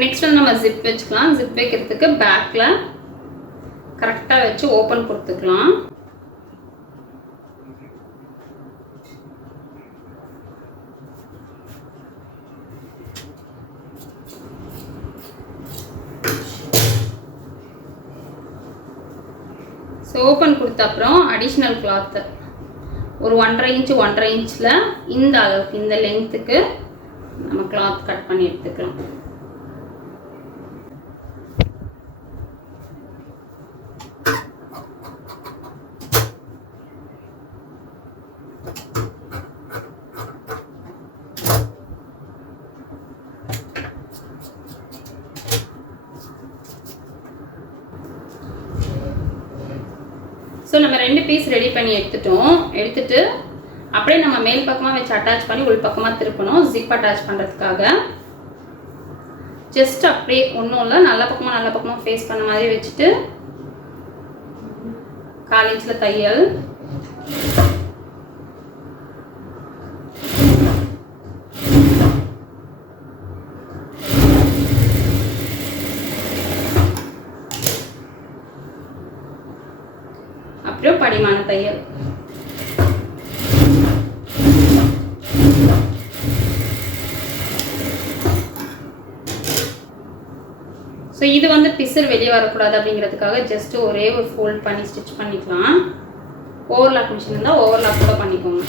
Next வந்து நம்ம zip வச்சுக்கலாம். ஜிப் வைக்கிறதுக்கு பேக்கில் கரெக்டாக வச்சு ஓப்பன் கொடுத்துக்கலாம். ஸோ ஓப்பன் கொடுத்த அப்புறம் அடிஷ்னல் கிளாத்து ஒரு 1.5 இன்ச்சில் இந்த அளவுக்கு இந்த லென்த்துக்கு நம்ம கிளாத் கட் பண்ணி எடுத்துக்கலாம். ஸோ நம்ம 2 பீஸ் ரெடி பண்ணி எடுத்துட்டு அப்படியே நம்ம மேல் பக்கமாக வச்சு அட்டாச் பண்ணி உள் பக்கமாக திருப்பணும். ஜிப் அட்டாச் பண்ணுறதுக்காக ஜஸ்ட் அப்படியே ஒன்றும் இல்லை, நல்ல பக்கமாக ஃபேஸ் பண்ண மாதிரி வச்சுட்டு 1/4 இன்ச்சில் தையல். அப்புறம் படிமான தையல். ஸோ இது வந்து பிசர் வெளியே வரக்கூடாது அப்படிங்கிறதுக்காக ஜஸ்ட் ஒரே ஒரு ஃபோல்ட் பண்ணி ஸ்டிச் பண்ணிக்கலாம். ஓவர்லாக் மிஷின் இருந்தால் ஓவர்லாக் கூட பண்ணிக்கோங்க.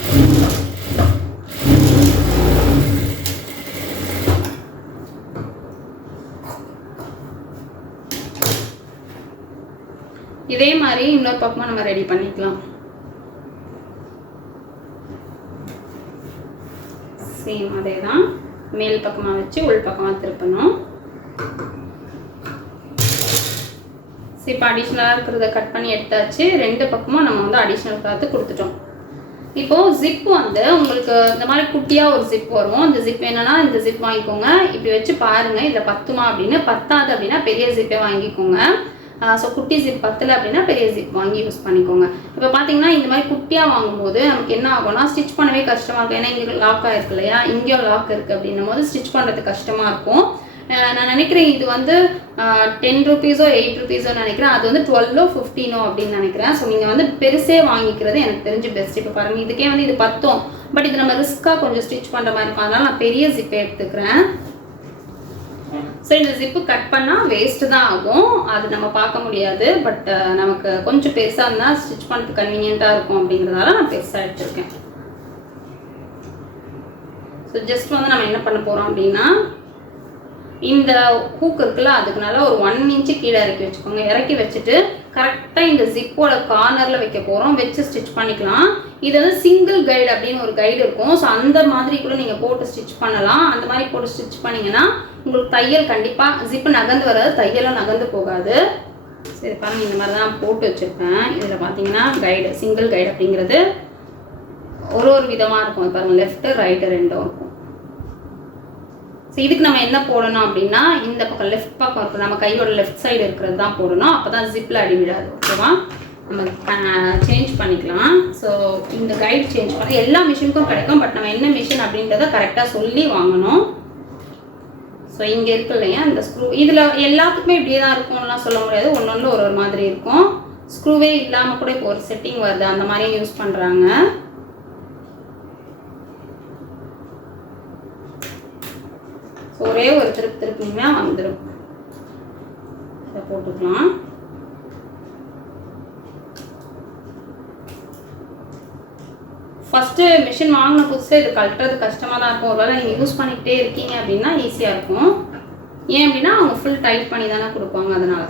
இதே மாதிரி இன்னொரு பக்கமாக நம்ம ரெடி பண்ணிக்கலாம். சேம் அதே தான், மேல் பக்கமாக வச்சு உள் பக்கமாக திருப்பணும். இப்போ அடிஷ்னலாக இருக்கிறத கட் பண்ணி எடுத்தாச்சு. 2 பக்கமும் நம்ம வந்து அடிஷ்னல் கிளாத்து கொடுத்துட்டோம். இப்போது ஜிப் வந்து உங்களுக்கு இந்த மாதிரி குட்டியாக ஒரு ஜிப் வரும். இந்த ஜிப் என்னன்னா இந்த ஜிப் வாங்கிக்கோங்க. இப்படி வச்சு பாருங்கள் இதில் பத்துமா அப்படின்னு. பத்தாது அப்படின்னா பெரிய ஜிப்பே வாங்கிக்கோங்க. ஸோ குட்டி ஜிப் பத்தலை அப்படின்னா பெரிய ஜிப் வாங்கி யூஸ் பண்ணிக்கோங்க. இப்போ பார்த்தீங்கன்னா இந்த மாதிரி குட்டியாக வாங்கும்போது நமக்கு என்ன ஆகும்னா ஸ்டிச் பண்ணவே கஷ்டமாக இருக்கும். ஏன்னா இங்கே லாக் ஆகிருக்கு இல்லையா, இங்கேயும் லாக் இருக்குது அப்படின்னும் போது ஸ்டிச் பண்ணுறது கஷ்டமாக இருக்கும். நான் நினைக்கிறேன் இது வந்து 10 ரூபீஸோ 8 ரூபீஸோ நினைக்கிறேன். அது வந்து 12 15 அப்படின்னு நினைக்கிறேன். ஸோ நீங்கள் வந்து பெருசே வாங்கிக்கிறது எனக்கு தெரிஞ்சு பெஸ்ட். இப்போ பாருங்கள் இதுக்கே வந்து இது பத்தும், பட் இது நம்ம ரிஸ்க்காக கொஞ்சம் ஸ்டிச் பண்ணுற மாதிரி இருக்கும். அதனால் நான் பெரிய ஜிப்பே எடுத்துக்கிறேன். ஸோ இந்த ஜிப்பு கட் பண்ணால் வேஸ்ட்டு தான் ஆகும், அது நம்ம பார்க்க முடியாது. பட் நமக்கு கொஞ்சம் பெருசாக இருந்தால் ஸ்டிச் பண்ணுறதுக்கு கன்வீனியண்ட்டாக இருக்கும் அப்படிங்கிறதால நான் பெருசாக எடுத்துருக்கேன். ஸோ ஜஸ்ட் வந்து நம்ம என்ன பண்ண போகிறோம் அப்படின்னா இந்த ஹூக் இருக்குல்ல அதுக்கு நல்லா ஒரு 1 இன்ச்சு கீழே இறக்கி வச்சுக்கோங்க. இறக்கி வச்சுட்டு கரெக்டாக இந்த ஜிப்போட கார்னரில் வைக்க போகிறோம். வச்சு ஸ்டிச் பண்ணிக்கலாம். இது வந்து சிங்கிள் கைடு அப்படின்னு ஒரு கைடு இருக்கும். ஸோ அந்த மாதிரி கூட நீங்கள் போட்டு ஸ்டிச் பண்ணலாம். அந்த மாதிரி போட்டு ஸ்டிச் பண்ணிங்கன்னா உங்களுக்கு தையல் கண்டிப்பாக ஜிப்பு நகர்ந்து வராது, தையலும் நகர்ந்து போகாது. சரி பாருங்கள் இந்த மாதிரி தான் போட்டு வச்சுருப்பேன். இதில் பார்த்தீங்கன்னா கைடு சிங்கிள் கைடு அப்படிங்கிறது ஒரு விதமாக இருக்கும். பாருங்கள் லெஃப்ட்டு ரைட்டு 2 இருக்கும். ஸோ இதுக்கு நம்ம என்ன போடணும் அப்படின்னா இந்த பக்கம் லெஃப்ட் பக்கம் இருக்கும், நம்ம கையோட லெஃப்ட் சைடு இருக்கிறது தான் போடணும். அப்போ தான் ஜிப்பில் அடி விடாது. ஓகேவா, நம்ம சேஞ்ச் பண்ணிக்கலாம். ஸோ இந்த கைடு சேஞ்ச் பண்ண எல்லா மிஷினுக்கும் கிடைக்கும். பட் நம்ம என்ன மிஷின் அப்படின்றத கரெக்டாக சொல்லி வாங்கணும். ஸோ இங்கே இருக்கு இல்லையா இந்த ஸ்க்ரூ, இதில் எல்லாத்துக்குமே இப்படியே தான் இருக்கும்லாம் சொல்ல முடியாது. ஒன்று ஒரு மாதிரி இருக்கும். ஸ்க்ரூவே இல்லாமல் கூட இப்போ ஒரு செட்டிங் வருது, அந்த மாதிரியும் யூஸ் பண்ணுறாங்க. ஒரே ஒரு திருப்பிங்கன்னா வந்துடும். இதை போட்டுக்கலாம். ஃபஸ்ட்டு மிஷின் வாங்கின புதுசு இது கழட்டுறது கஷ்டமாக தான் இருக்கும். ஒருவேளை நீங்கள் யூஸ் பண்ணிக்கிட்டே இருக்கீங்க அப்படின்னா ஈஸியாக இருக்கும். ஏன் அப்படின்னா அவங்க ஃபுல் டைட் பண்ணி தானே கொடுப்பாங்க, அதனால.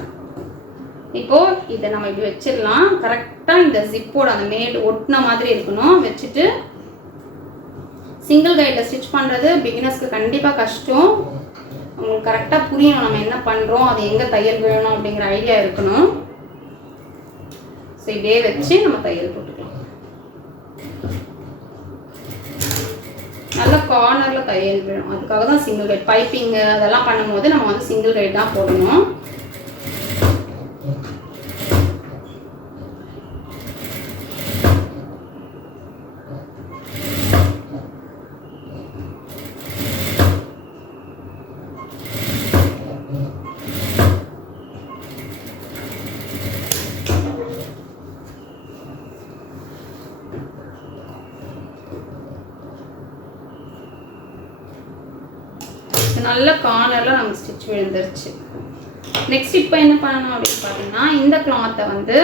இப்போது இதை நம்ம இப்படி வச்சிடலாம். கரெக்டாக இந்த ஜிப்போட அந்த மேடு ஒட்டின மாதிரி இருக்கணும். வச்சுட்டு சிங்கிள் கைடில் ஸ்டிச் பண்ணுறது பிகினர்ஸ்க்கு கண்டிப்பாக கஷ்டம். உங்களுக்கு கரெக்டாக புரியணும் நம்ம என்ன பண்ணுறோம், அது எங்கே தையல் விழணும் அப்படிங்கிற ஐடியா இருக்கணும். ஸோ இதே வச்சு நம்ம தையல் போட்டுக்கலாம். நல்ல கார்னரில் தையல் விழும், அதுக்காக தான் சிங்கிள் கைட். பைப்பிங்கு அதெல்லாம் பண்ணும்போது நம்ம வந்து சிங்கிள் கைட் தான் போடணும். நல்ல கார்னரில் நமக்கு ஸ்டிச் விழுந்துருச்சு. நெக்ஸ்ட் இப்போ என்ன பண்ணணும் அப்படின்னு பார்த்தீங்கன்னா, இந்த கிளாத்தை வந்து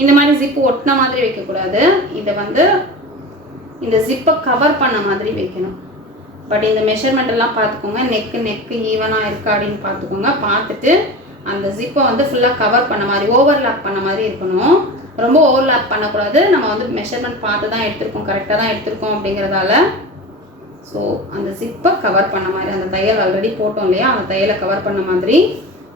இந்த மாதிரி ஜிப்பு ஒட்டின மாதிரி வைக்கக்கூடாது. இதை வந்து இந்த ஜிப்பை கவர் பண்ண மாதிரி வைக்கணும். பட் இந்த மெஷர்மெண்ட் எல்லாம் பார்த்துக்கோங்க. நெக்கு ஈவனாக இருக்கா அப்படின்னு பார்த்துக்கோங்க. பார்த்துட்டு அந்த ஜிப்பை வந்து ஃபுல்லாக கவர் பண்ண மாதிரி, ஓவர்லாப் பண்ண மாதிரி இருக்கணும். ரொம்ப ஓவர்லாப் பண்ணக்கூடாது. நம்ம வந்து மெஷர்மெண்ட் பார்த்து தான் எடுத்திருக்கோம், கரெக்டாக தான் எடுத்திருக்கோம் அப்படிங்கிறதால ஸோ அந்த ஜிப்பை கவர் பண்ண மாதிரி, அந்த தையல் ஆல்ரெடி போட்டோம் இல்லையா, அந்த தையலை கவர் பண்ண மாதிரி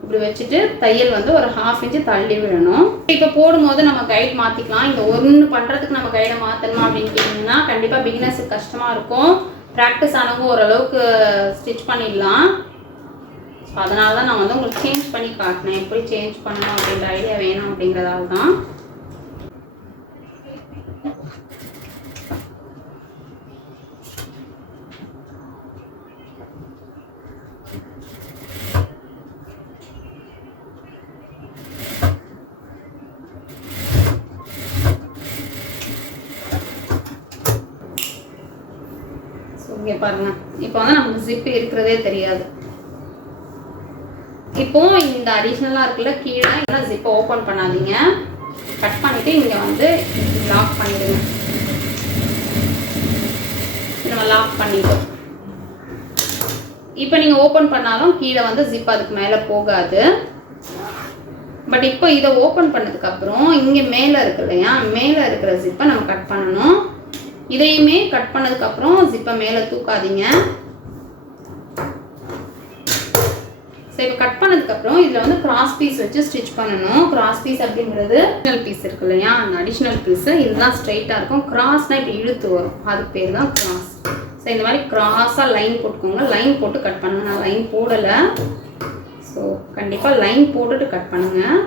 இப்படி வச்சுட்டு தையல் வந்து ஒரு 1/2 இன்ச்சு தள்ளி விடணும். இப்போ போடும்போது நம்ம கைட் மாற்றிக்கலாம். இந்த ஒன்று பண்ணுறதுக்கு நம்ம கைடை மாற்றணுமா அப்படின்னு கேட்டிங்கன்னா கண்டிப்பாக பிகினர்ஸுக்கு கஷ்டமாக இருக்கும். ப்ராக்டிஸ் ஆனவங்க ஓரளவுக்கு ஸ்டிச் பண்ணிடலாம். ஸோ அதனால தான் நான் வந்து உங்களுக்கு சேஞ்ச் பண்ணி காட்டினேன். எப்படி சேஞ்ச் பண்ணணும் அப்படின்ற ஐடியா வேணும் அப்படிங்கிறதால தான். இங்கே பாருங்க, இப்போ வந்து நமக்கு ஜிப்பு இருக்கிறதே தெரியாது. இப்போ இந்த அடிஷ்னலாக இருக்குல்ல கீழே இதெல்லாம் ஜிப்பை ஓப்பன் பண்ணாதீங்க. கட் பண்ணிவிட்டு இங்கே வந்து லாக் பண்ணிடுங்க. நம்ம லாக் பண்ணிட்டோம். இப்போ நீங்கள் ஓப்பன் பண்ணாலும் கீழே வந்து ஜிப் அதுக்கு மேலே போகாது. பட் இப்போ இதை ஓப்பன் பண்ணதுக்கப்புறம் இங்கே மேலே இருக்கு இல்லையா, மேலே இருக்கிற ஜிப்பை நம்ம கட் பண்ணணும். இதையுமே கட் பண்ணதுக்கப்புறம் ஜிப்பை மேலே தூக்காதீங்க. சரி, இப்போ கட் பண்ணதுக்கப்புறம் இதில் வந்து கிராஸ் பீஸ் வச்சு ஸ்டிச் பண்ணணும். கிராஸ் பீஸ் அப்படிங்கிறது அடிஷ்னல் பீஸ் இருக்கு இல்லையா, அந்த அடிஷ்னல் பீஸு இதுதான் ஸ்ட்ரைட்டாக இருக்கும். கிராஸ்னால் இப்படி இழுத்து வரும், அதுக்கு பேர் தான் கிராஸ். ஸோ இந்த மாதிரி கிராஸாக லைன் போட்டுக்கோங்க. லைன் போட்டு கட் பண்ணுங்கள். நான் லைன் போடலை. ஸோ கண்டிப்பாக லைன் போட்டுட்டு கட் பண்ணுங்கள்.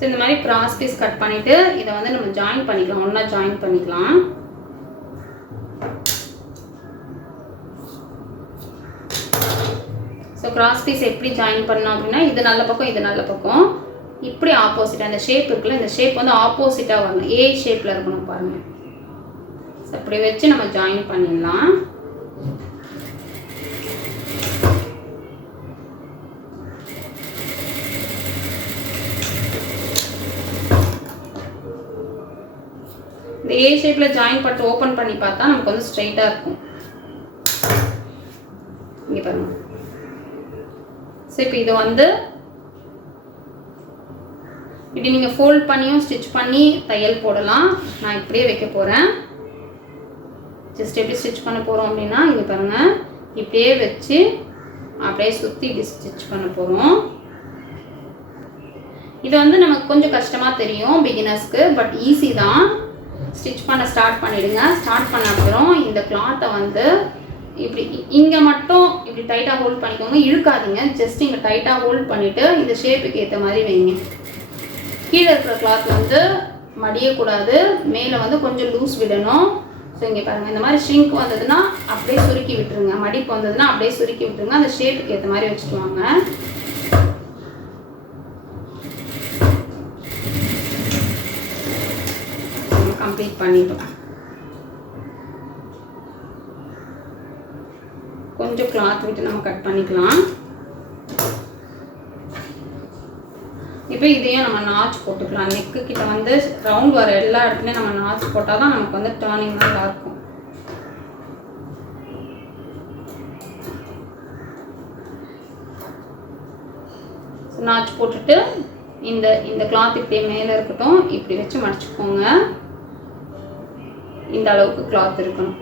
ஸோ இந்த மாதிரி கிராஸ் பீஸ் கட் பண்ணிவிட்டு இதை வந்து நம்ம ஜாயின் பண்ணிக்கலாம், ஒன்றா ஜாயின் பண்ணிக்கலாம். ஸோ கிராஸ் பீஸ் எப்படி ஜாயின் பண்ணோம் அப்படின்னா, இது நல்ல பக்கம், இது நல்ல பக்கம், இப்படி ஆப்போசிட்டாக அந்த ஷேப் இருக்குல்ல, இந்த ஷேப் வந்து ஆப்போசிட்டாக வரணும். ஏ ஷேப்பில் இருக்கணும் பாருங்கள். ஸோ அப்படி வச்சு நம்ம ஜாயின் பண்ணிடலாம். இந்த ஏ ஷேப்பில் ஜாயின் பண்ணிட்டு ஓப்பன் பண்ணி பார்த்தா நமக்கு வந்து ஸ்ட்ரைட்டாக இருக்கும். இங்கே பாருங்க. ஸோ இப்போ இதை வந்து இப்படி நீங்கள் ஃபோல்ட் பண்ணியும் ஸ்டிச் பண்ணி தையல் போடலாம். நான் இப்படியே வைக்க போகிறேன். ஜஸ்ட் எப்படி ஸ்டிச் பண்ண போகிறோம் அப்படின்னா, இங்கே பாருங்கள், இப்படியே வச்சு அப்படியே சுற்றி இப்படி ஸ்டிச் பண்ண போகிறோம். இது வந்து நமக்கு கொஞ்சம் கஷ்டமாக தெரியும் பிகினர்ஸ்க்கு, பட் ஈஸி தான். ஸ்டிச் பண்ண ஸ்டார்ட் பண்ணிவிடுங்க. ஸ்டார்ட் பண்ண அப்புறம் இந்த கிளாத்தை வந்து இப்படி இங்கே மட்டும் இப்படி டைட்டாக ஹோல்ட் பண்ணிக்கோங்க, இழுக்காதீங்க. ஜஸ்ட் இங்கே டைட்டாக ஹோல்ட் பண்ணிவிட்டு இந்த ஷேப்புக்கு ஏற்ற மாதிரி வைங்க. கீழே இருக்கிற கிளாத் வந்து மடியக்கூடாது, மேலே வந்து கொஞ்சம் லூஸ் விடணும். ஸோ இங்கே பாருங்கள், இந்த மாதிரி ஷ்ரிங்க் வந்ததுன்னா அப்படியே சுருக்கி விட்டுருங்க, மடிப்பு வந்ததுன்னா அப்படியே சுருக்கி விட்டுருங்க. அந்த ஷேப்புக்கு ஏற்ற மாதிரி வச்சுட்டு வாங்க. கம்ப்ளீட் பண்ணிட்டோம். கொஞ்சம் கிளாத் விட்டு நம்ம கட் பண்ணிக்கலாம். இப்போ இதையும் நம்ம நாச் போட்டுக்கலாம். நெக்கு கிட்ட வந்து ரவுண்ட் வர எல்லா இடத்துலையும் நம்ம நாச் போட்டால் தான் நமக்கு வந்து டர்னிங் நல்லா இருக்கும். நாச் போட்டுட்டு இந்த கிளாத் இப்படியே மேலே இருக்கட்டும், இப்படி வச்சு மடிச்சுக்கோங்க. இந்த அளவுக்கு கிளாத் இருக்கணும்.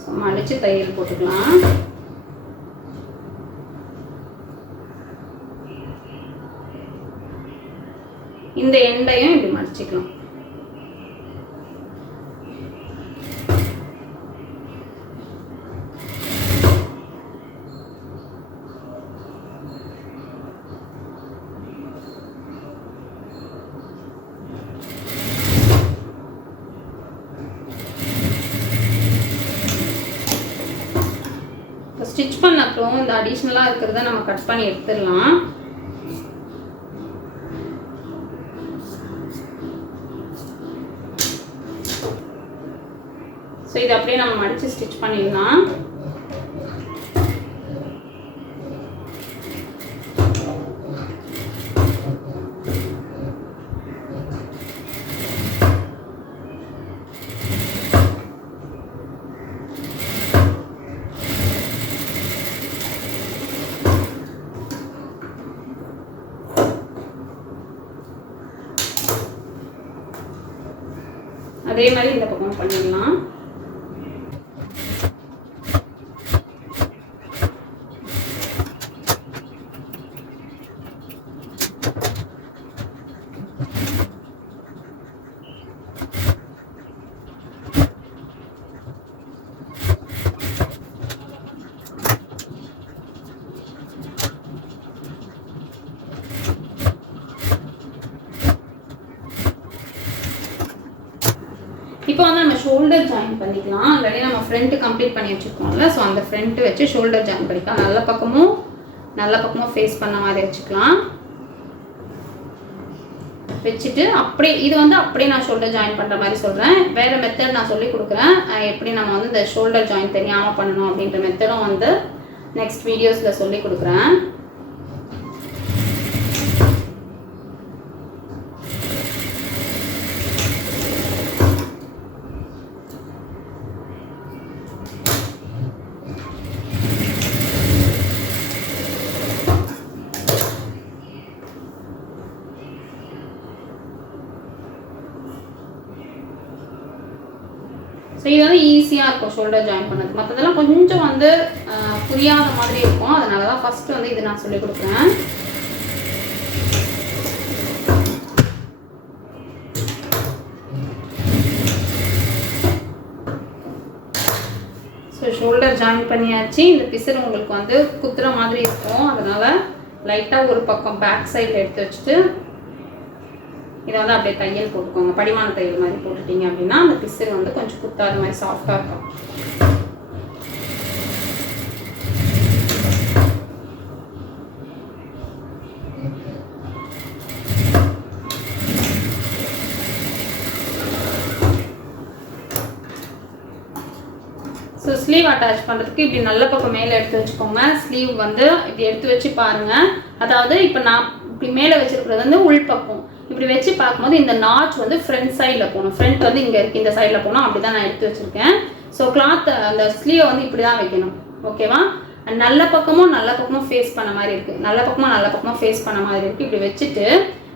ஸோ மடித்து தையல் போட்டுக்கலாம். இந்த எண்டையும் இப்படி மடிச்சுக்கலாம். ஸ்டிச் பண்ண அப்புறம் இந்த அடிஷ்னலாக இருக்கிறத நம்ம கட் பண்ணி எடுத்துடலாம். இதை அப்படியே நம்ம மடித்து ஸ்டிச் பண்ணிடலாம். அதே மாதிரி இந்த பக்கம் பண்ணிடலாம். இப்போ வந்து நம்ம ஷோல்டர் ஜாயின் பண்ணிக்கலாம். ஆல்ரெடி நம்ம ஃப்ரண்ட் கம்ப்ளீட் பண்ணி வச்சுருக்கோம்ல, ஸோ அந்த ஃப்ரண்ட் வச்சு ஷோல்டர் ஜாயின் பண்ணிக்கலாம். நல்ல பக்கமும் ஃபேஸ் பண்ண மாதிரி வச்சுக்கலாம். வச்சுட்டு அப்படியே இது வந்து அப்படியே நான் ஷோல்டர் ஜாயின் பண்ணுற மாதிரி சொல்கிறேன். வேறு மெத்தட் நான் சொல்லி கொடுக்குறேன், எப்படி நம்ம வந்து இந்த ஷோல்டர் ஜாயின் தெரியாமல் பண்ணணும் அப்படின்ற மெத்தடும் வந்து நெக்ஸ்ட் வீடியோஸில் சொல்லி கொடுக்குறேன். ஸோ இது வந்து ஈஸியாக இருக்கும் ஷோல்டர் ஜாயின் பண்ணது. மற்றதெல்லாம் கொஞ்சம் வந்து புரியாத மாதிரி இருக்கும், அதனால தான் ஃபஸ்ட்டு வந்து இது நான் சொல்லிக் கொடுக்குறேன். ஸோ ஷோல்டர் ஜாயின் பண்ணியாச்சு. இந்த பிசர் உங்களுக்கு வந்து குத்துற மாதிரி இருக்கும், அதனால் லைட்டாக ஒரு பக்கம் பேக் சைடில் எடுத்து வச்சுட்டு இதை வந்து அப்படியே தையல் போட்டுக்கோங்க. படிமான தையல் மாதிரி போட்டுட்டீங்க அப்படின்னா அந்த பிசர் வந்து கொஞ்சம் குத்தாத மாதிரி சாஃப்டாக இருக்கும். ஸோ ஸ்லீவ் அட்டாச் பண்ணுறதுக்கு இப்படி நல்ல பக்கம் மேலே எடுத்து வச்சுக்கோங்க. ஸ்லீவ் வந்து இப்படி எடுத்து வச்சு பாருங்கள். அதாவது இப்போ நான் இப்படி மேலே வச்சுருக்கிறது வந்து உள்பக்கம். இப்படி வச்சு பார்க்கும்போது இந்த நாச் வந்து ஃப்ரண்ட் சைடில் போகணும். ஃப்ரண்ட் வந்து இங்கே இருக்குது, இந்த சைடில் போகணும். அப்படி தான் நான் எடுத்து வச்சுருக்கேன். ஸோ கிளாத் அந்த ஸ்லீவை வந்து இப்படி தான் வைக்கணும். ஓகேவா? நல்ல பக்கமும் ஃபேஸ் பண்ண மாதிரி இருக்குது, நல்ல பக்கமும் ஃபேஸ் பண்ண மாதிரி இருக்குது. இப்படி வச்சுட்டு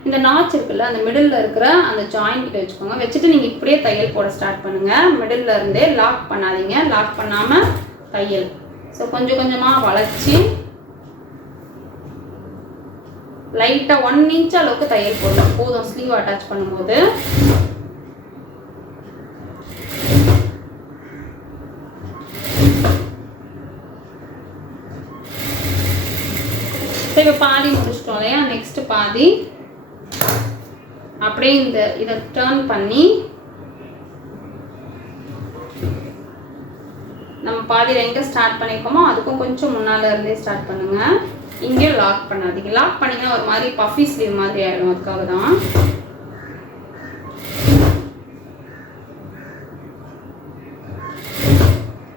இந்த நாச் இருக்குல்ல, அந்த மிடில் இருக்கிற அந்த ஜாயின் கிட்ட வச்சுக்கோங்க. வச்சுட்டு நீங்கள் இப்படியே தையல் போட ஸ்டார்ட் பண்ணுங்கள். மிடில் இருந்தே லாக் பண்ணாதீங்க, லாக் பண்ணாமல் தையல். ஸோ கொஞ்சம் கொஞ்சமாக வளைச்சி லைட்டாக 1 இன்ச் அளவுக்கு தையல் போடணும், போதும் ஸ்லீவ் அட்டாச் பண்ணும்போது. இப்போ பாதி முடிச்சிட்டோம் இல்லையா? நெக்ஸ்ட் பாதி அப்படியே இதை டர்ன் பண்ணி நம்ம பாதியில் எங்கே ஸ்டார்ட் பண்ணியிருக்கோமோ அதுக்கும் கொஞ்சம் முன்னால் இருந்தே ஸ்டார்ட் பண்ணுங்க. இங்கேயும் லாக் பண்ணாதீங்க. லாக் பண்ணிங்கன்னா ஒரு மாதிரி பஃபி ஸ்லீவ் மாதிரி ஆகிடும், அதுக்காக தான்.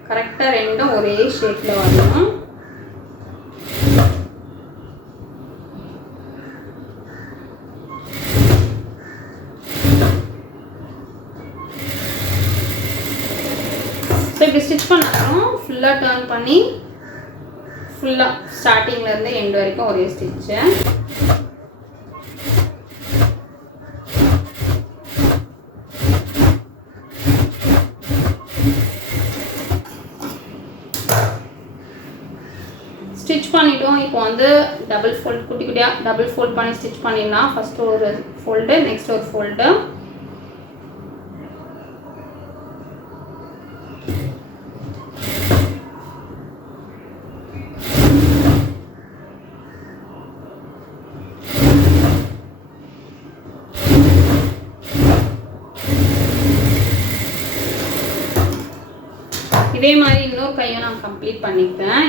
கரெக்டாக ரெண்டும் ஒரே ஷேப்பில் வரணும். ஸோ இப்படி ஸ்டிச் பண்ணணும். ஃபுல்லாக டர்ன் பண்ணி ஃபுல்லாக ஸ்டார்டிங்லேருந்து எண்ட் வரைக்கும் ஒரே ஸ்டிச்சு. ஸ்டிச் பண்ணிட்டோம். இப்போ வந்து டபுள் ஃபோல்ட், குட்டி குட்டியாக டபுள் ஃபோல்ட் பண்ணி ஸ்டிச் பண்ணிடலாம். ஃபஸ்ட்டு ஒரு ஃபோல்டு, நெக்ஸ்ட் ஒரு ஃபோல்டு. இதே மாதிரி இன்னொரு கையும் நான் கம்ப்ளீட் பண்ணிப்பேன்.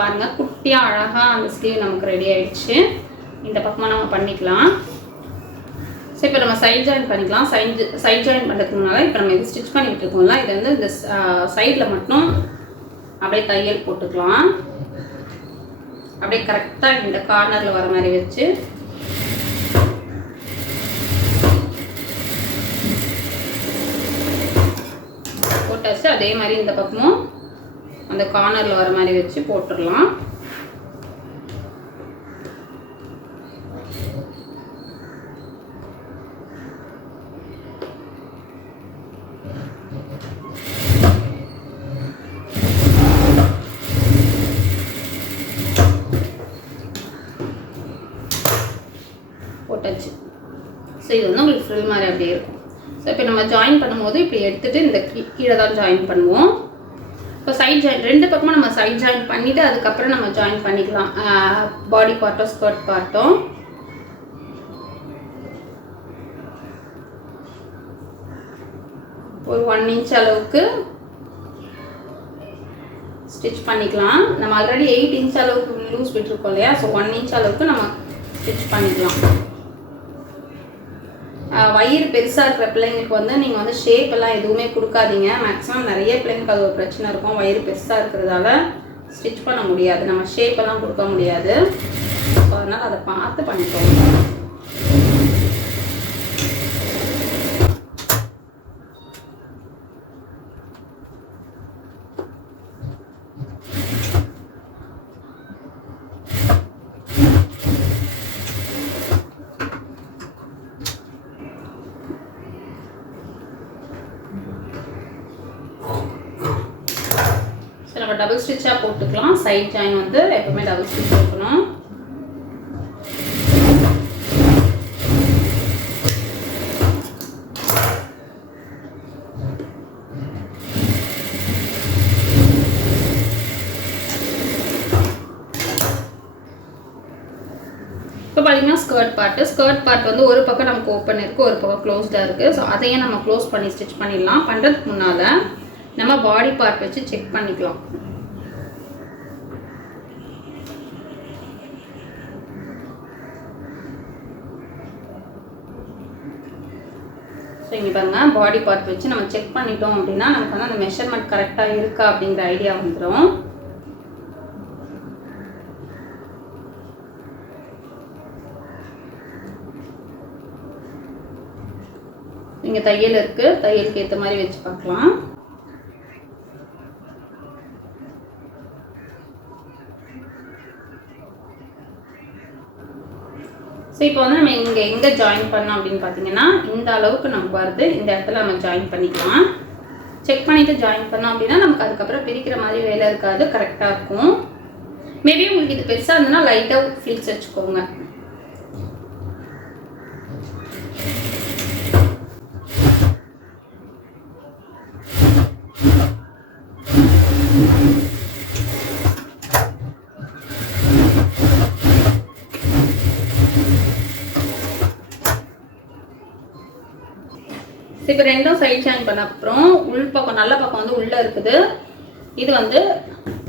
பாருங்கள், குட்டியாக அழகாக அந்த ஸ்லீவ் நமக்கு ரெடி ஆயிடுச்சு. இந்த பக்கமாக நம்ம பண்ணிக்கலாம். ஸோ இப்போ நம்ம சைட் ஜாயின் பண்ணிக்கலாம். சைட் ஜாயின் பண்ணுறதுக்கு முன்னால் இப்போ நம்ம இது ஸ்டிச் பண்ணிகிட்டு இருக்கோம்ல, இது வந்து இந்த சைடில் மட்டும் அப்படியே தையல் போட்டுக்கலாம். அப்படியே கரெக்டாக இந்த கார்னரில் வர மாதிரி வச்சு போட்டாச்சு. அதே மாதிரி இந்த பக்கமும் அந்த கார்னரில் வர மாதிரி வச்சு போட்டுடலாம். போட்டாச்சு. ஸோ இது வந்து உங்களுக்கு ஃப்ரில் மாதிரி அப்படியே இருக்கும். ஸோ இப்போ நம்ம ஜாயின் பண்ணும்போது இப்படி எடுத்துகிட்டு இந்த கீழே தான் ஜாயின் பண்ணுவோம். இப்போ சைட் ஜாயின் 2 பக்கமும் நம்ம சைட் ஜாயின் பண்ணிவிட்டு அதுக்கப்புறம் நம்ம ஜாயின் பண்ணிக்கலாம் பாடி பார்ட்டும் ஸ்கர்ட் பார்ட்டும். ஒரு 1 inch அளவுக்கு ஸ்டிச் பண்ணிக்கலாம். நம்ம ஆல்ரெடி 8 inch அளவுக்கு லூஸ் விட்டுருக்கோம் இல்லையா, ஸோ 1 inch அளவுக்கு நம்ம ஸ்டிச் பண்ணிக்கலாம். வயிறு பெருசாக இருக்கிற பிள்ளைங்களுக்கு வந்து நீங்கள் வந்து ஷேப் எல்லாம் எதுவுமே கொடுக்காதீங்க. மேக்ஸிமம் நிறைய பிள்ளைங்களுக்கு அது ஒரு பிரச்சனை இருக்கும். வயிறு பெருசாக இருக்கிறதால ஸ்டிச் பண்ண முடியாது, நம்ம ஷேப் எல்லாம் கொடுக்க முடியாது. ஸோ அதனால் அதை பார்த்து பண்ணிக்கோங்க. நம்ம டபுள் ஸ்டிச்சாக போட்டுக்கலாம். சைட் ஜாயின் வந்து எப்பவுமே டபுள் ஸ்டிச் இருக்கணும். இப்போ பார்த்தீங்கன்னா ஸ்கர்ட் பார்ட் வந்து ஒரு பக்கம் நமக்கு ஓப்பன் இருக்குது, ஒரு பக்கம் க்ளோஸ்டாக இருக்குது. ஸோ அதையும் நம்ம க்ளோஸ் பண்ணி ஸ்டிச் பண்ணிடலாம். பண்ணுறதுக்கு முன்னால் நம்ம பாடி பார்ட் வச்சு செக் பண்ணிக்கலாம். ஸோ இங்கே பாருங்கள், பாடி பார்ட் வச்சு நம்ம செக் பண்ணிட்டோம் அப்படின்னா நமக்கு வந்து அந்த மெஷர்மெண்ட் கரெக்டாக இருக்கா அப்படிங்கிற ஐடியா வந்துடும். இங்கே தையல் இருக்குது, தையலுக்கு ஏற்ற மாதிரி வச்சு பார்க்கலாம். ஸோ இப்போ வந்து நம்ம இங்கே எங்கே ஜாயின் பண்ணோம் அப்படின்னு பார்த்தீங்கன்னா இந்த அளவுக்கு நம்ம வருது, இந்த இடத்துல நம்ம ஜாயின் பண்ணிக்கலாம். செக் பண்ணிவிட்டு ஜாயின் பண்ணோம் அப்படின்னா நமக்கு அதுக்கப்புறம் பிரிக்கிற மாதிரி வேலை இருக்காது, கரெக்டாக இருக்கும். மேபி உங்களுக்கு இது பெருசாக இருந்ததுன்னா லைட்டாக ஃபில்ஸ் வச்சுக்கோங்க. இப்போ ரெண்டும் சைட் ஜாயின் பண்ண அப்புறம் உள் பக்கம் நல்ல பக்கம் வந்து உள்ளே இருக்குது, இது வந்து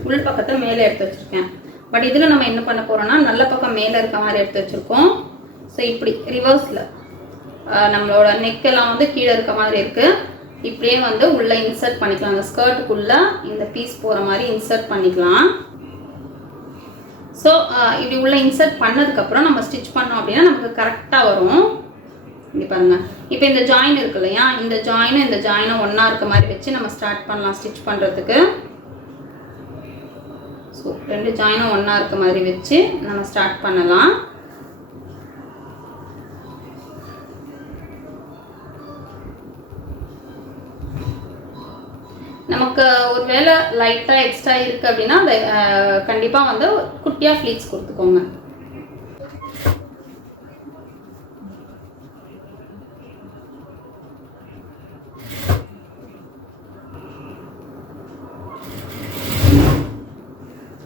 உள் பக்கத்தை மேலே எடுத்து வச்சுருக்கேன். பட் இதில் நம்ம என்ன பண்ண போகிறோம்னா நல்ல பக்கம் மேலே இருக்க மாதிரி எடுத்து வச்சுருக்கோம். ஸோ இப்படி ரிவர்ஸில் நம்மளோட நெக்கெல்லாம் வந்து கீழே இருக்க மாதிரி இருக்குது. இப்படியே வந்து உள்ளே இன்சர்ட் பண்ணிக்கலாம். அந்த ஸ்கர்ட்டுக்குள்ளே இந்த பீஸ் போகிற மாதிரி இன்சர்ட் பண்ணிக்கலாம். ஸோ இப்படி உள்ளே இன்சர்ட் பண்ணதுக்கப்புறம் நம்ம ஸ்டிச் பண்ணோம் அப்படின்னா நமக்கு கரெக்டாக வரும். இங்கே பாருங்கள், இப்போ இந்த ஜாயின் இருக்கு இல்லையா, இந்த ஜாயினும் ஒன்றா இருக்க மாதிரி வச்சு நம்ம ஸ்டார்ட் பண்ணலாம் ஸ்டிச் பண்ணுறதுக்கு. ஸோ 2 ஜாயினும் ஒன்றா இருக்க மாதிரி வச்சு நம்ம ஸ்டார்ட் பண்ணலாம். நமக்கு ஒரு வேளை லைட்டாக எக்ஸ்ட்ரா இருக்குது அப்படின்னா அதை கண்டிப்பாக வந்து குட்டியாக ஃப்ளீட்ஸ் கொடுத்துக்கோங்க.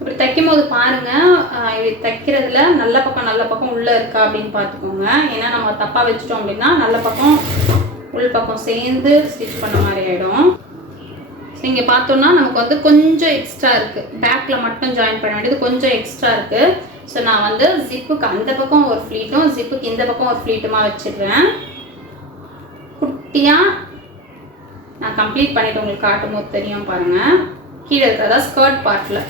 இப்படி தைக்கும் போது பாருங்கள், இப்படி தைக்கிறதுல நல்ல பக்கம் உள்ளே இருக்கா அப்படின்னு பார்த்துக்கோங்க. ஏன்னா நம்ம தப்பாக வச்சுட்டோம் அப்படின்னா நல்ல பக்கம் உள் பக்கம் சேர்ந்து ஸ்டிச் பண்ண மாதிரி ஆகிடும். இங்கே பார்த்தோன்னா நமக்கு வந்து கொஞ்சம் எக்ஸ்ட்ரா இருக்குது, பேக்கில் மட்டும் ஜாயின் பண்ண வேண்டியது கொஞ்சம் எக்ஸ்ட்ரா இருக்குது. ஸோ நான் வந்து ஜிப்புக்கு அந்த பக்கம் ஒரு ஃப்ளீட்டும் ஜிப்புக்கு இந்த பக்கம் ஒரு ஃப்ளீட்டுமா வச்சிடுறேன். குட்டியாக நான் கம்ப்ளீட் பண்ணிவிட்டு உங்களுக்கு காட்டும் போது தெரியும் பாருங்கள். கீழே இருக்கிறதா ஸ்கர்ட் பார்ட்டில்,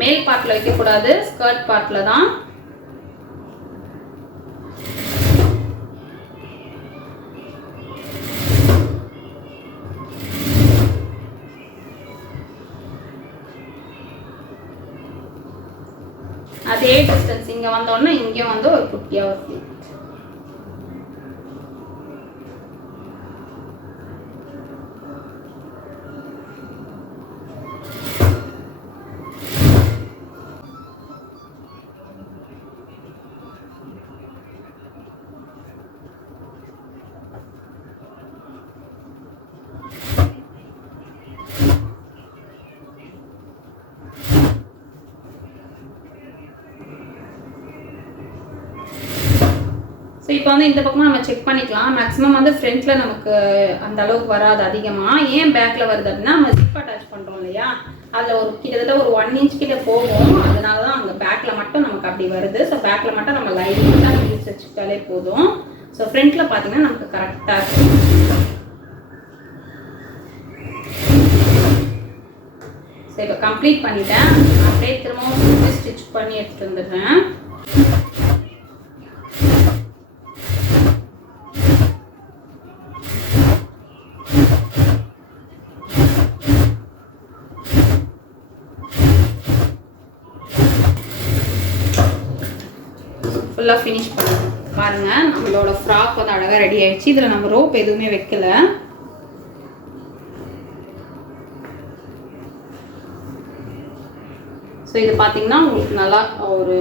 மேல் பார்ட்டில் வைக்கக்கூடாது, ஸ்கர்ட் பார்ட்டில் தான். அதே டிஸ்டன்ஸ் இங்கே வந்தோடனே இங்கே வந்து ஒரு குட்டியாக ஒரு ஃபிளிட். ஸோ இப்போ வந்து இந்த பக்கமாக நம்ம செக் பண்ணிக்கலாம். மேக்ஸிமம் வந்து ஃப்ரண்ட்டில் நமக்கு அந்த அளவுக்கு வராது அதிகமாக. ஏன் பேக்கில் வருது அப்படின்னா நம்ம ஜிப் அட்டாச் பண்ணுறோம் இல்லையா, அதில் ஒரு கிட்டத்தட்ட ஒரு 1 inch கிட்ட போகும். அதனால தான் அங்கே பேக்கில் மட்டும் நமக்கு அப்படி வருது. ஸோ பேக்கில் மட்டும் நம்ம லைட்டாக யூஸ் வச்சுக்கிட்டாலே போதும். ஸோ ஃப்ரண்ட்டில் பார்த்தீங்கன்னா நமக்கு கரெக்டாக இருக்கும். ஸோ இப்போ கம்ப்ளீட் பண்ணிட்டேன். அப்படியே திரும்பவும் ஸ்டிச் பண்ணி எடுத்துகிட்டு வந்துடுறேன். ஃபுல்லாக ஃபினிஷ் பண்ணுவோம். பாருங்கள், நம்மளோட ஃப்ராக் வந்து அழகாக ரெடி ஆகிடுச்சு. இதில் நம்ம ரோப் எதுவுமே வைக்கல. ஸோ இது பார்த்தீங்கன்னா உங்களுக்கு நல்லா ஒரு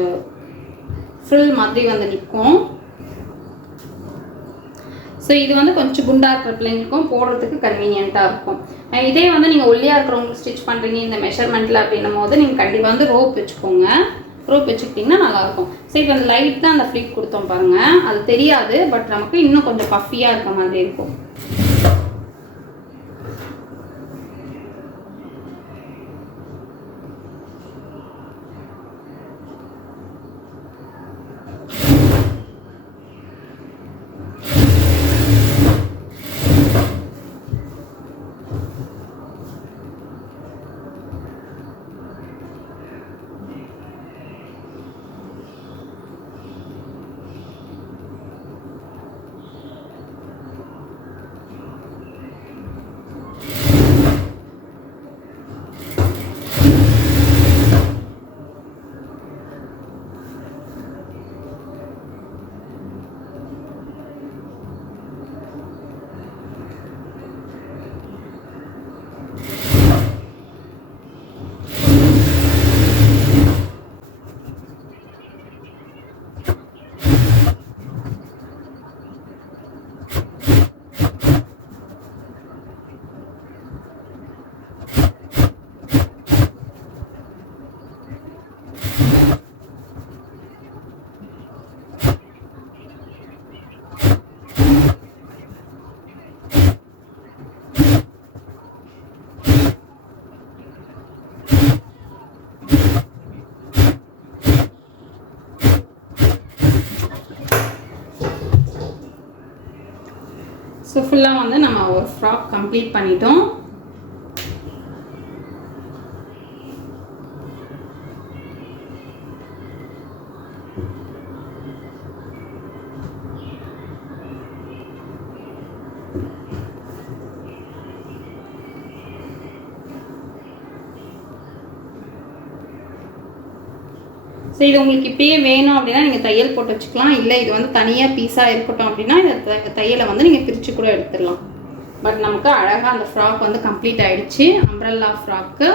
ஃபில் மாதிரி வந்து நிற்கும். ஸோ இது வந்து கொஞ்சம் குண்டாக இருக்கிற பிள்ளைங்களுக்கும் போடுறதுக்கு கன்வீனியண்ட்டாக இருக்கும். இதே வந்து நீங்கள் ஒல்லியாக இருக்கிறவங்களுக்கு ஸ்டிச் பண்ணுறீங்க இந்த மெஷர்மெண்ட்டில் அப்படின்னும் போது நீங்கள் கண்டிப்பாக வந்து ரோப் வச்சுக்கோங்க. ரோப் வச்சுக்கிட்டிங்கன்னா நல்லாயிருக்கும். ஸோ இப்போ அந்த லைட் தான் அந்த ஃப்ளிக் கொடுத்தோம் பாருங்கள், அது தெரியாது. பட் நமக்கு இன்னும் கொஞ்சம் பஃபியாக இருக்க மாதிரி இருக்கும். ஸோ ஃபுல்லாக வந்து நம்ம ஒரு ஃப்ராக் கம்ப்ளீட் பண்ணிட்டோம். ஸோ இது உங்களுக்கு இப்பயே வேணும் அப்படின்னா நீங்கள் தையல் போட்டு வச்சுக்கலாம். இல்லை இது வந்து தனியாக பீஸாக இருக்கட்டும் அப்படின்னா இந்த தையலை வந்து நீங்கள் பிரித்து கூட எடுத்துடலாம். பட் நமக்கு அழகாக அந்த ஃப்ராக் வந்து கம்ப்ளீட் ஆகிடுச்சு. Umbrella frock